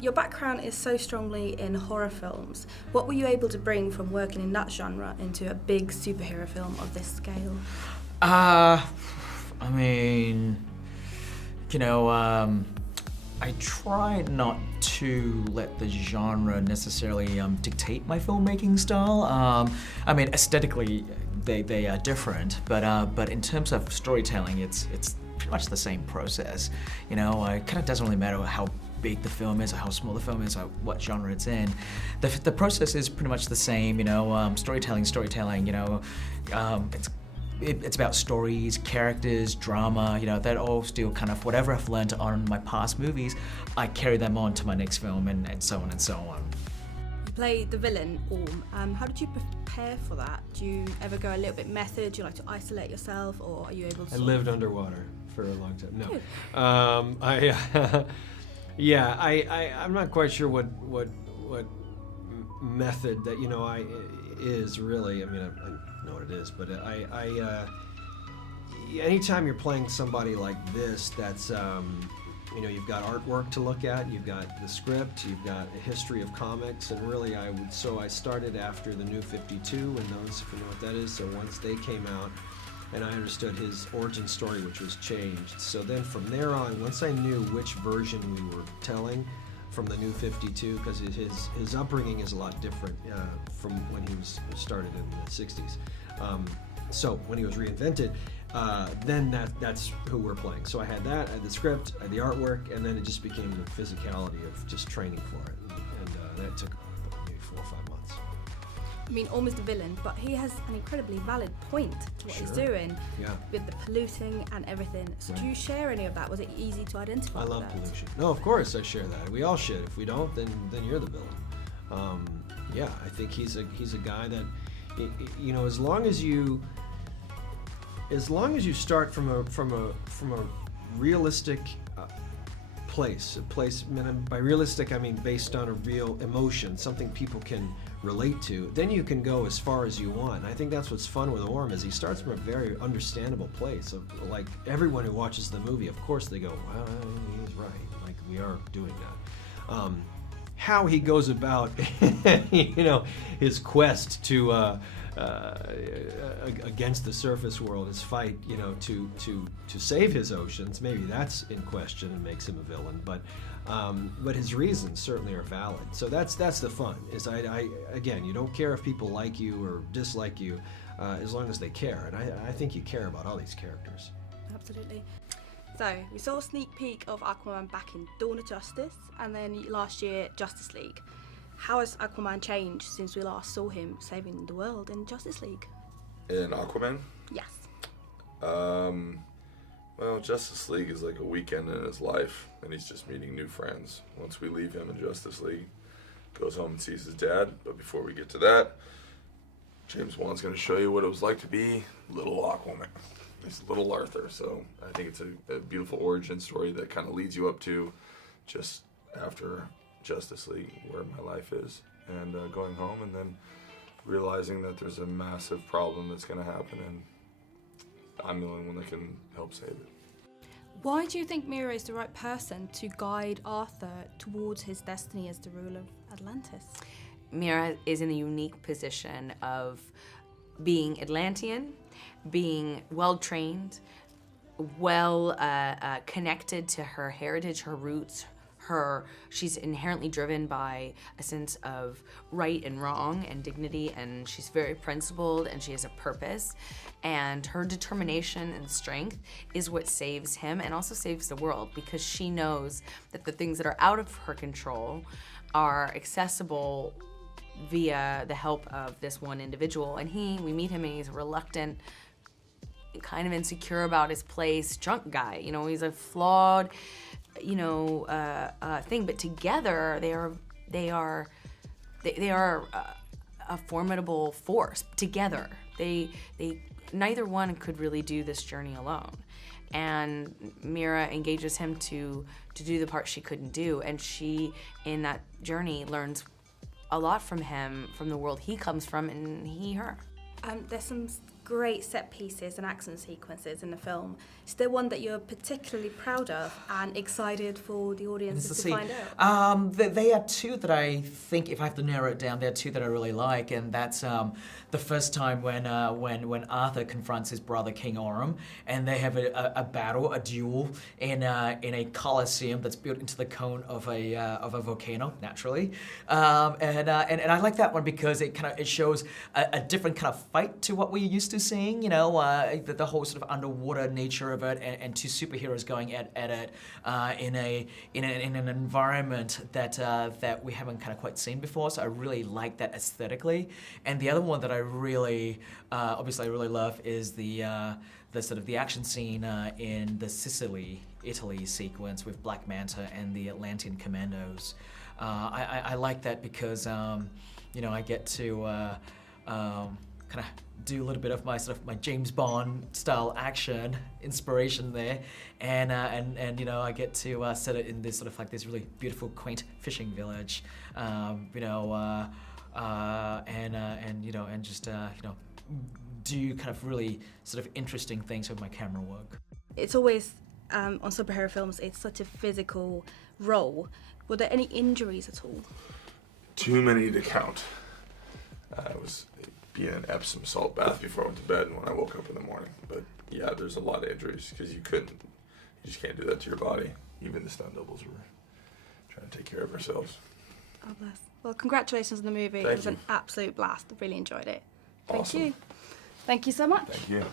Your background is so strongly in horror films. What were you able to bring from working in that genre into a big superhero film of this scale? I mean, you know, I try not to let the genre necessarily dictate my filmmaking style. I mean, aesthetically, they are different, but in terms of storytelling, it's pretty much the same process. You know, it kind of doesn't really matter how big the film is, or how small the film is, or what genre it's in. The process is pretty much the same. You know, storytelling. You know, it's about stories, characters, drama. You know, that all still kind of whatever I've learned on my past movies, I carry them on to my next film, and so on and so on. You play the villain, Orm. How did you prepare for that? Do you ever go a little bit method? Do you like to isolate yourself, or are you able to? I lived underwater for a long time. No, yeah, I'm not quite sure what method that is really. I mean, I know what it is, but anytime you're playing somebody like this, that's you've got artwork to look at, you've got the script, you've got a history of comics, and really I started after the New 52, and those, if you know what that is. So once they came out, and I understood his origin story, which was changed. So then from there on, once I knew which version we were telling from the New 52, because his upbringing is a lot different from when he was started in the 60s. So when he was reinvented, then that's who we're playing. So I had that, I had the script, I had the artwork, and then it just became the physicality of just training for it. And that took maybe 4 or 5 months. I mean, almost a villain, but he has an incredibly valid point to what he's doing with the polluting and everything. So do you share any of that? Was it easy to identify? I love pollution. No, of course I share that. We all should. If we don't, then you're the villain. Yeah, I think he's a guy that, as long as you start from a realistic place. By realistic, I mean based on a real emotion, something people can relate to, then you can go as far as you want. And I think that's what's fun with Orm, is he starts from a very understandable place of, like, everyone who watches the movie, of course they go, well, he's right, like, we are doing that. How he goes about his quest to against the surface world, his fight, to save his oceans, maybe that's in question and makes him a villain, but his reasons certainly are valid. So that's the fun, is again, you don't care if people like you or dislike you, as long as they care, and I think you care about all these characters. Absolutely. So we saw a sneak peek of Aquaman back in Dawn of Justice, and then last year Justice League. How has Aquaman changed since we last saw him saving the world in Justice League? In Aquaman? Yes. Well, Justice League is like a weekend in his life, and he's just meeting new friends. Once we leave him in Justice League, goes home and sees his dad. But before we get to that, James Wan's going to show you what it was like to be little Aquaman. He's little Arthur, so I think it's a beautiful origin story that kind of leads you up to just after Justice League, where my life is, and going home and then realizing that there's a massive problem that's going to happen, and I'm the only one that can help save it. Why do you think Mira is the right person to guide Arthur towards his destiny as the ruler of Atlantis? Mira is in the unique position of being Atlantean, being well-trained, connected to her heritage, her roots. She's inherently driven by a sense of right and wrong and dignity, and she's very principled, and she has a purpose, and her determination and strength is what saves him and also saves the world, because she knows that the things that are out of her control are accessible via the help of this one individual. And we meet him, and he's a reluctant, kind of insecure about his place, drunk guy. He's a flawed thing, but together they are a formidable force. Together, they neither one could really do this journey alone, and Mira engages him to do the part she couldn't do, and she, in that journey, learns a lot from him, from the world he comes from, and he her. There's some great set pieces and action sequences in the film. Is there one that you're particularly proud of and excited for the audiences to find out? They are two that I think, if I have to narrow it down, there are two that I really like, and that's the first time when Arthur confronts his brother King Orm, and they have a battle, a duel in a coliseum that's built into the cone of a volcano, naturally, and I like that one because it shows a different kind of fight to what we're used to seeing. You know, the whole sort of underwater nature of it, and two superheroes going at it in an environment that we haven't kind of quite seen before. So I really like that aesthetically. And the other one that I really really love is the sort of the action scene in the Sicily, Italy sequence with Black Manta and the Atlantean Commandos. I like that because you know, I get to kind of do a little bit of my James Bond style action inspiration there, and you know, I get to set it in this sort of like this really beautiful, quaint fishing village, you know, and you know, and just you know, do kind of really sort of interesting things with my camera work. It's always on superhero films, it's such a physical role. Were there any injuries at all? Too many to count. I was being an Epsom salt bath before I went to bed and when I woke up in the morning. But yeah, there's a lot of injuries because you just can't do that to your body. Even the stunt doubles were trying to take care of ourselves. Oh, bless. Well, congratulations on the movie. Thank It was you. an absolute blast. I really enjoyed it. Awesome. Thank you. Thank you so much. Thank you.